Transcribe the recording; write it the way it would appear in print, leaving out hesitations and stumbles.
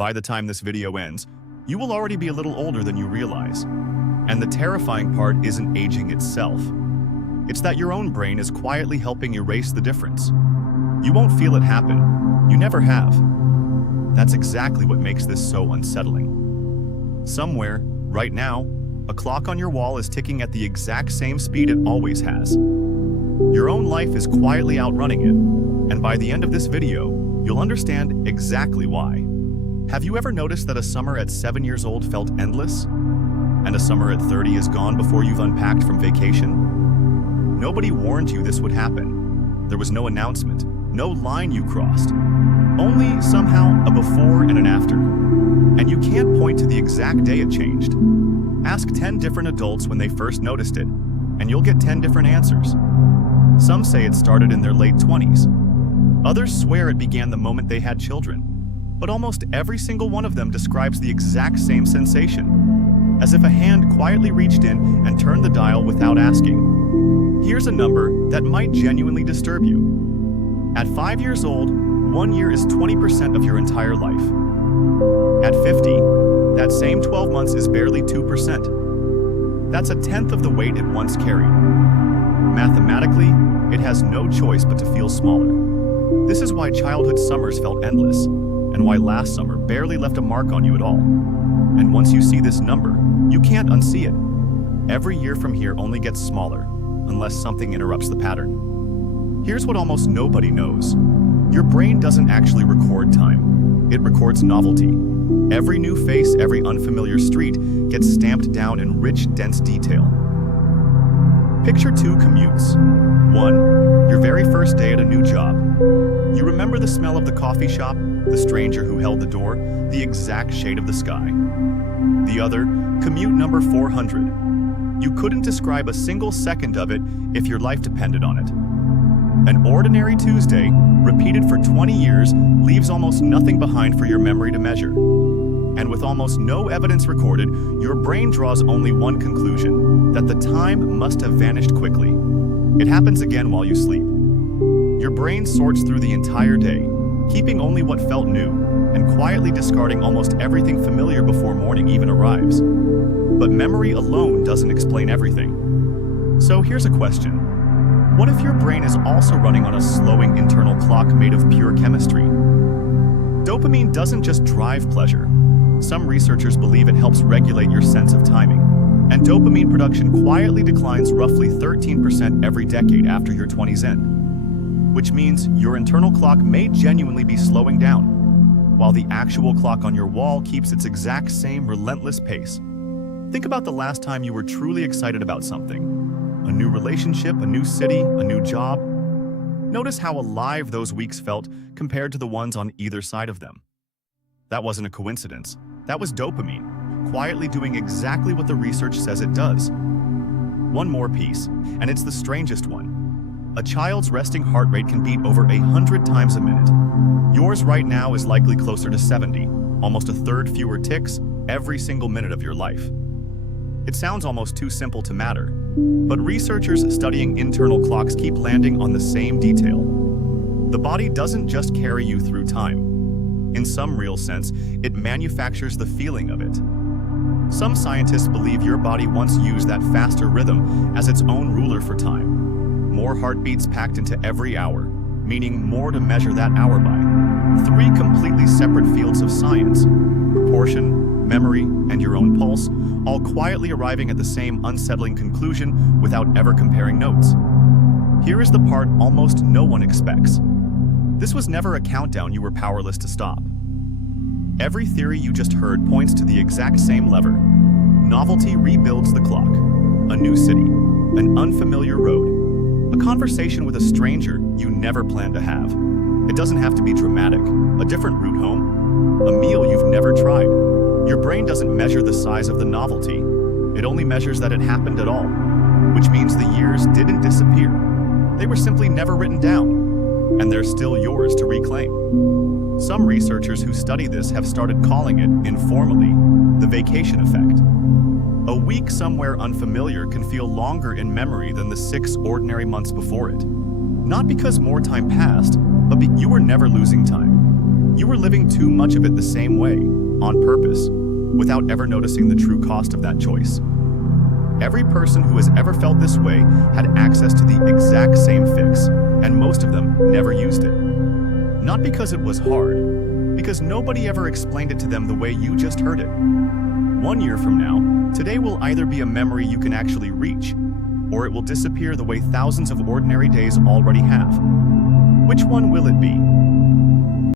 By the time this video ends, you will already be a little older than you realize. And the terrifying part isn't aging itself. It's that your own brain is quietly helping erase the difference. You won't feel it happen. You never have. That's exactly what makes this so unsettling. Somewhere, right now, a clock on your wall is ticking at the exact same speed it always has. Your own life is quietly outrunning it, and by the end of this video, you'll understand exactly why. Have you ever noticed that a summer at 7 years old felt endless? And a summer at 30 is gone before you've unpacked from vacation? Nobody warned you this would happen. There was no announcement, no line you crossed. Only, somehow, a before and an after. And you can't point to the exact day it changed. Ask 10 different adults when they first noticed it, and you'll get 10 different answers. Some say it started in their late 20s. Others swear it began the moment they had children. But almost every single one of them describes the exact same sensation, as if a hand quietly reached in and turned the dial without asking. Here's a number that might genuinely disturb you. At 5 years old, 1 year is 20% of your entire life. At 50, that same 12 months is barely 2%. That's a tenth of the weight it once carried. Mathematically, it has no choice but to feel smaller. This is why childhood summers felt endless, and why last summer barely left a mark on you at all. And once you see this number, you can't unsee it. Every year from here only gets smaller, unless something interrupts the pattern. Here's what almost nobody knows. Your brain doesn't actually record time. It records novelty. Every new face, every unfamiliar street gets stamped down in rich, dense detail. Picture 2 commutes. 1, your very first day at a new job. You remember the smell of the coffee shop, the stranger who held the door, the exact shade of the sky. The other, commute number 400. You couldn't describe a single second of it if your life depended on it. An ordinary Tuesday, repeated for 20 years, leaves almost nothing behind for your memory to measure. And with almost no evidence recorded, your brain draws only one conclusion, that the time must have vanished quickly. It happens again while you sleep. Your brain sorts through the entire day, keeping only what felt new, and quietly discarding almost everything familiar before morning even arrives. But memory alone doesn't explain everything. So here's a question. What if your brain is also running on a slowing internal clock made of pure chemistry? Dopamine doesn't just drive pleasure. Some researchers believe it helps regulate your sense of timing. And dopamine production quietly declines roughly 13% every decade after your 20s end. Which means your internal clock may genuinely be slowing down, while the actual clock on your wall keeps its exact same relentless pace. Think about the last time you were truly excited about something. A new relationship, a new city, a new job. Notice how alive those weeks felt compared to the ones on either side of them. That wasn't a coincidence. That was dopamine, quietly doing exactly what the research says it does. One more piece, and it's the strangest one. A child's resting heart rate can beat over 100 times a minute. Yours right now is likely closer to 70, almost a third fewer ticks every single minute of your life. It sounds almost too simple to matter, but researchers studying internal clocks keep landing on the same detail. The body doesn't just carry you through time. In some real sense, it manufactures the feeling of it. Some scientists believe your body once used that faster rhythm as its own ruler for time. More heartbeats packed into every hour, meaning more to measure that hour by. 3 completely separate fields of science: proportion, memory, and your own pulse, all quietly arriving at the same unsettling conclusion without ever comparing notes. Here is the part almost no one expects. This was never a countdown you were powerless to stop. Every theory you just heard points to the exact same lever. Novelty rebuilds the clock. A new city, an unfamiliar road, a conversation with a stranger you never planned to have. It doesn't have to be dramatic. A different route home, a meal you've never tried. Your brain doesn't measure the size of the novelty. It only measures that it happened at all, which means the years didn't disappear. They were simply never written down, and they're still yours to reclaim. Some researchers who study this have started calling it, informally, the vacation effect. A week somewhere unfamiliar can feel longer in memory than the 6 ordinary months before it. Not because more time passed, but you were never losing time. You were living too much of it the same way, on purpose, without ever noticing the true cost of that choice. Every person who has ever felt this way had access to the exact same fix, and most of them never used it. Not because it was hard, because nobody ever explained it to them the way you just heard it. 1 year from now, today will either be a memory you can actually reach, or it will disappear the way thousands of ordinary days already have. Which one will it be?